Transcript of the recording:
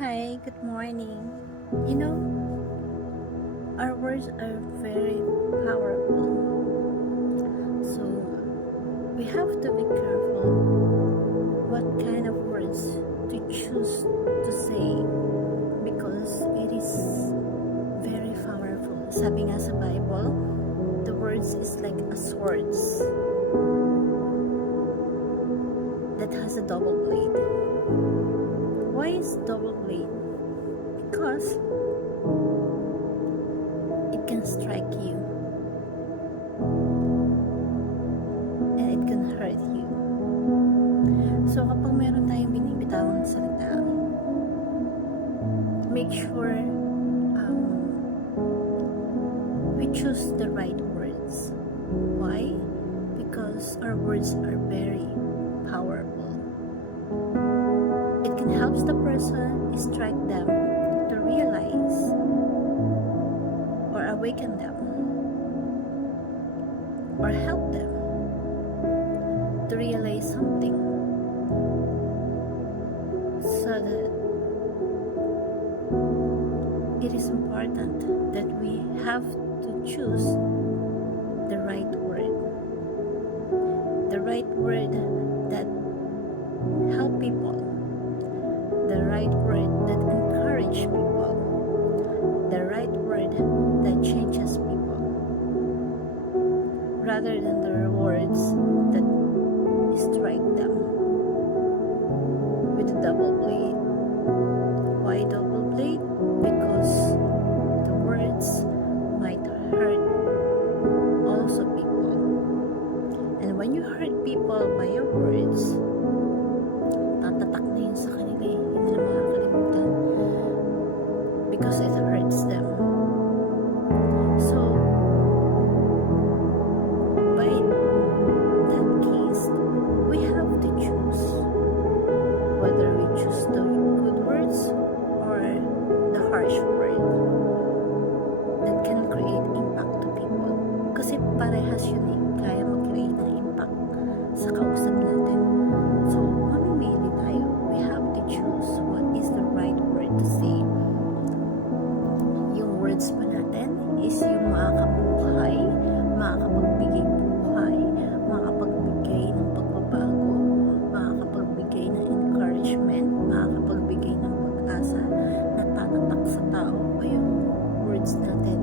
Hi, good morning. You know, our words are very powerful. So, we have to be careful what kind of words to choose to say because it is very powerful. Sabi nga sa Bible, the words is like a swords that has a double blade. Why is double blade? Because it can strike you and it can hurt you. So kapag meron tayong binibitawang salita, make sure we choose the right words. Why? Because our words are very powerful. It can help the person, strike them to realize or awaken them or help them to realize something so that it is important that we have to choose the right word that help people, the right word that encourage people, the right word that changes people, rather than the words that strike them with a double blade. Why double blade? Because the words might hurt also people. And when you hurt people by your words, tatatak na yun sa kanila eh. Hindi nila makakalimutan. Because it hurts them. So, by that case, we have to choose whether we choose the good words or the harsh word that can create impact to people. Kasi parehas yun eh. Kaya mag-create ng impact sa kausap natin. So, mamimili tayo. We have to choose what is the right word to say. Yung words pa natin is yung makakabuhay, makakapagbigay buhay, makakapagbigay ng pagbabago, makakapagbigay ng encouragement, makakapagbigay ng pag-asa na tatatak sa tao o yung words natin